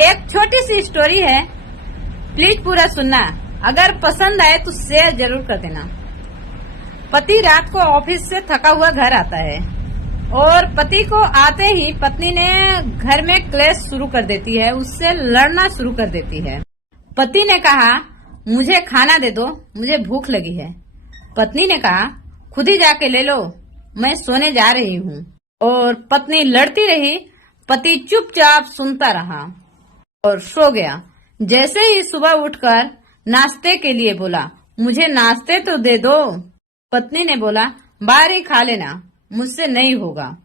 एक छोटी सी स्टोरी है, प्लीज पूरा सुनना। अगर पसंद आए तो शेयर जरूर कर देना। पति रात को ऑफिस से थका हुआ घर आता है और पति को आते ही पत्नी ने घर में क्लेश शुरू कर देती है, उससे लड़ना शुरू कर देती है। पति ने कहा, मुझे खाना दे दो, मुझे भूख लगी है। पत्नी ने कहा, खुद ही जाके ले लो, मैं सोने जा रही हूँ। और पत्नी लड़ती रही, पति चुपचाप सुनता रहा और सो गया। जैसे ही सुबह उठकर नाश्ते के लिए बोला, मुझे नाश्ते तो दे दो। पत्नी ने बोला, बाहर ही खा लेना, मुझसे नहीं होगा।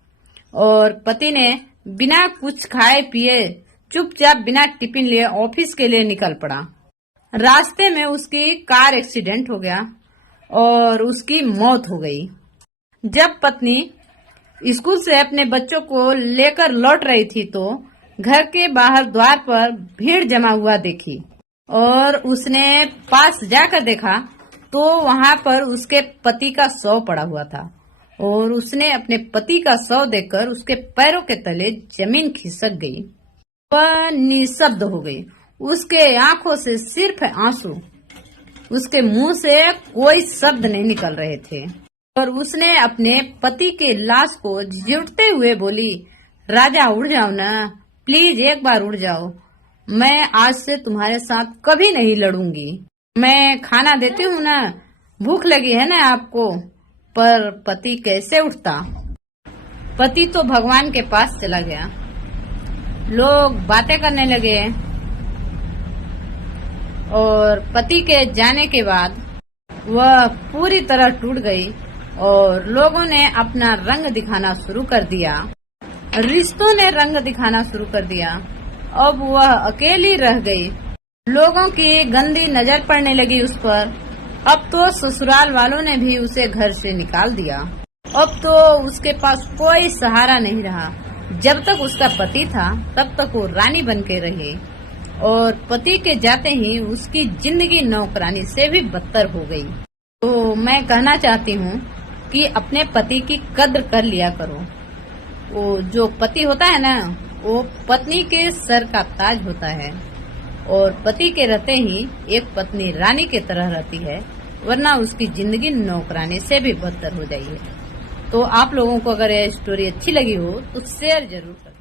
और पति ने बिना कुछ खाए पिए चुपचाप बिना टिफिन लिए ऑफिस के लिए निकल पड़ा। रास्ते में उसकी कार एक्सीडेंट हो गया और उसकी मौत हो गई। जब पत्नी स्कूल से अपने बच्चों को लेकर लौट रही थी तो घर के बाहर द्वार पर भीड़ जमा हुआ देखी और उसने पास जाकर देखा तो वहां पर उसके पति का शव पड़ा हुआ था। और उसने अपने पति का शव देखकर उसके पैरों के तले जमीन खिसक गई। वह निशब्द हो गई। उसके आंखों से सिर्फ आंसू, उसके मुंह से कोई शब्द नहीं निकल रहे थे। और उसने अपने पति के लाश को झिड़कते हुए बोली, राजा उड़ जाओ ना, प्लीज एक बार उड़ जाओ। मैं आज से तुम्हारे साथ कभी नहीं लड़ूंगी। मैं खाना देती हूँ ना, भूख लगी है ना आपको। पर पति कैसे उठता। पति तो भगवान के पास चला गया। लोग बातें करने लगे और पति के जाने के बाद वह पूरी तरह टूट गई और लोगों ने अपना रंग दिखाना शुरू कर दिया। रिश्तों ने रंग दिखाना शुरू कर दिया। अब वह अकेली रह गई। लोगों की गंदी नजर पड़ने लगी उस पर। अब तो ससुराल वालों ने भी उसे घर से निकाल दिया। अब तो उसके पास कोई सहारा नहीं रहा। जब तक उसका पति था तब तक वो रानी बन के रही और पति के जाते ही उसकी जिंदगी नौकरानी से भी बदतर हो गई। तो मैं कहना चाहती हूँ कि अपने पति की कद्र कर लिया करो। वो जो पति होता है ना, वो पत्नी के सर का ताज होता है और पति के रहते ही एक पत्नी रानी की तरह रहती है, वरना उसकी जिंदगी नौकरानी से भी बदतर हो जाएगी। तो आप लोगों को अगर यह स्टोरी अच्छी लगी हो तो शेयर जरूर करें।